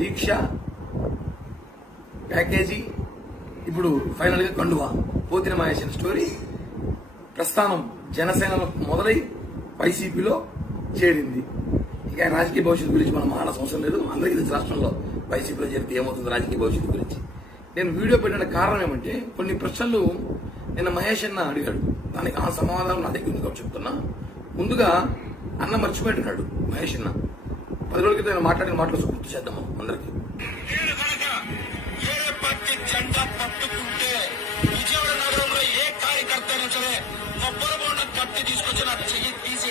దీక్ష package, ఇప్పుడు final గా కండువా, పోతిన మహేశ్వర స్టోరీ ప్రస్థానం జనసేనలో మొదలై వైసీపీలో చేరింది. ఇక రాజకీయ భవిష్యత్తు గురించి మనం మాట్లాడాల్సిన అవసరం లేదు. అందరికీ తెలుసు రాష్ట్రంలో వైసీపీలో చేరితే ఏమవుతుంది రాజకీయ భవిష్యత్తు గురించి. నేను వీడియో పెట్టిన కారణం ఏమంటే కొన్ని ప్రశ్నలు నిన్న మహేష్ అన్న అడిగాడు, దానికి ఆ సమాధానం నా దగ్గర ఉంది చెప్తున్నా. ముందుగా అన్న మర్చిపోయినాడు మహేష్ అన్న 10 రోజుల క్రితం మాట్లాడిన మాటలు గుర్తు చేద్దాము అందరికి. జెండా పట్టుకుంటే విజయవాడ నగరంలో ఏ కార్యకర్త అయినా సరే కొబ్బరి బొండం కట్టి తీసుకొచ్చి నాకు చెయ్యి తీసి